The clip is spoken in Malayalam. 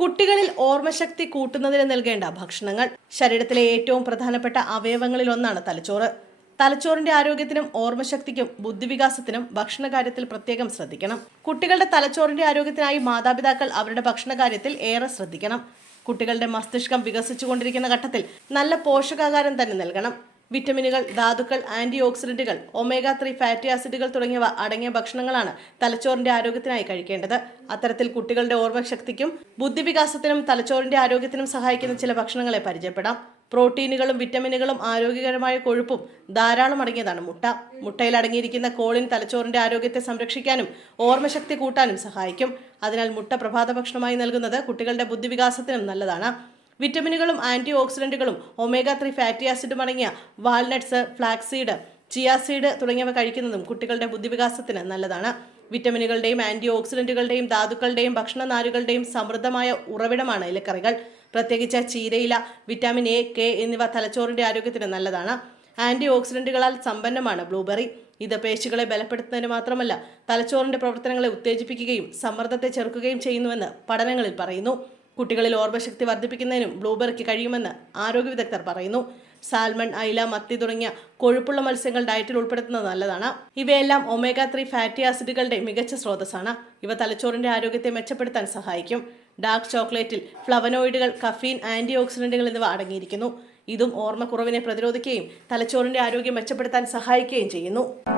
കുട്ടികളിൽ ഓർമ്മശക്തി കൂട്ടുന്നതിന് നൽകേണ്ട ഭക്ഷണങ്ങൾ ശരീരത്തിലെ ഏറ്റവും പ്രധാനപ്പെട്ട അവയവങ്ങളിൽ ഒന്നാണ് തലച്ചോറ്. തലച്ചോറിന്റെ ആരോഗ്യത്തിനും ഓർമ്മശക്തിക്കും ബുദ്ധിവികാസത്തിനും ഭക്ഷണകാര്യത്തിൽ പ്രത്യേകം ശ്രദ്ധിക്കണം. കുട്ടികളുടെ തലച്ചോറിന്റെ ആരോഗ്യത്തിനായി മാതാപിതാക്കൾ അവരുടെ ഭക്ഷണകാര്യത്തിൽ ഏറെ ശ്രദ്ധിക്കണം. കുട്ടികളുടെ മസ്തിഷ്കം വികസിച്ചുകൊണ്ടിരിക്കുന്ന ഘട്ടത്തിൽ നല്ല പോഷകാഹാരം തന്നെ നൽകണം. വിറ്റമിനുകൾ ധാതുക്കൾ ആന്റി ഓക്സിഡന്റുകൾ ഒമേഗ ത്രീ ഫാറ്റി ആസിഡുകൾ തുടങ്ങിയവ അടങ്ങിയ ഭക്ഷണങ്ങളാണ് തലച്ചോറിന്റെ ആരോഗ്യത്തിനായി കഴിക്കേണ്ടത്. അത്തരത്തിൽ കുട്ടികളുടെ ഓർമ്മശക്തിക്കും ബുദ്ധിവികാസത്തിനും തലച്ചോറിന്റെ ആരോഗ്യത്തിനും സഹായിക്കുന്ന ചില ഭക്ഷണങ്ങളെ പരിചയപ്പെടാം. പ്രോട്ടീനുകളും വിറ്റമിനുകളും ആരോഗ്യകരമായ കൊഴുപ്പും ധാരാളം അടങ്ങിയതാണ് മുട്ട. മുട്ടയിൽ അടങ്ങിയിരിക്കുന്ന കോളിൻ തലച്ചോറിന്റെ ആരോഗ്യത്തെ സംരക്ഷിക്കാനും ഓർമ്മശക്തി കൂട്ടാനും സഹായിക്കും. അതിനാൽ മുട്ട പ്രഭാത ഭക്ഷണമായി നൽകുന്നത് കുട്ടികളുടെ ബുദ്ധിവികാസത്തിനും നല്ലതാണ്. വിറ്റമിനുകളും ആന്റി ഓക്സിഡന്റുകളും ഒമേഗ ത്രീ ഫാറ്റി ആസിഡും അടങ്ങിയ വാൾനട്ട്സ് ഫ്ലാക്സീഡ് ചിയാസീഡ് തുടങ്ങിയവ കഴിക്കുന്നതും കുട്ടികളുടെ ബുദ്ധിവികാസത്തിന് നല്ലതാണ്. വിറ്റമിനുകളുടെയും ആന്റി ഓക്സിഡന്റുകളുടെയും ധാതുക്കളുടെയും ഭക്ഷണനാരുകളുടെയും സമൃദ്ധമായ ഉറവിടമാണ് ഇലക്കറികൾ. പ്രത്യേകിച്ച് ചീരയില വിറ്റാമിൻ എ കെ എന്നിവ തലച്ചോറിന്റെ ആരോഗ്യത്തിന് നല്ലതാണ്. ആന്റി ഓക്സിഡന്റുകളാൽ സമ്പന്നമാണ് ബ്ലൂബെറി. ഇത് പേശികളെ ബലപ്പെടുത്തുന്നതിന് മാത്രമല്ല തലച്ചോറിന്റെ പ്രവർത്തനങ്ങളെ ഉത്തേജിപ്പിക്കുകയും സമ്മർദ്ദത്തെ ചെറുക്കുകയും ചെയ്യുന്നുവെന്ന് പഠനങ്ങളിൽ പറയുന്നു. കുട്ടികളിൽ ഓർമ്മശക്തി വർദ്ധിപ്പിക്കുന്നതിനും ബ്ലൂബെറിക്ക് കഴിയുമെന്ന് ആരോഗ്യ വിദഗ്ധർ പറയുന്നു. സാൽമൺ ഐല മത്തി തുടങ്ങിയ കൊഴുപ്പുള്ള മത്സ്യങ്ങൾ ഡയറ്റിൽ ഉൾപ്പെടുത്തുന്നത് നല്ലതാണ്. ഇവയെല്ലാം ഒമേഗ ത്രീ ഫാറ്റി ആസിഡുകളുടെ മികച്ച സ്രോതസ്സാണ്. ഇവ തലച്ചോറിന്റെ ആരോഗ്യത്തെ മെച്ചപ്പെടുത്താൻ സഹായിക്കും. ഡാർക്ക് ചോക്ലേറ്റിൽ ഫ്ലവനോയിഡുകൾ കഫീൻ ആന്റി ഓക്സിഡന്റുകൾ എന്നിവ അടങ്ങിയിരിക്കുന്നു. ഇതും ഓർമ്മക്കുറവിനെ പ്രതിരോധിക്കുകയും തലച്ചോറിന്റെ ആരോഗ്യം മെച്ചപ്പെടുത്താൻ സഹായിക്കുകയും ചെയ്യുന്നു.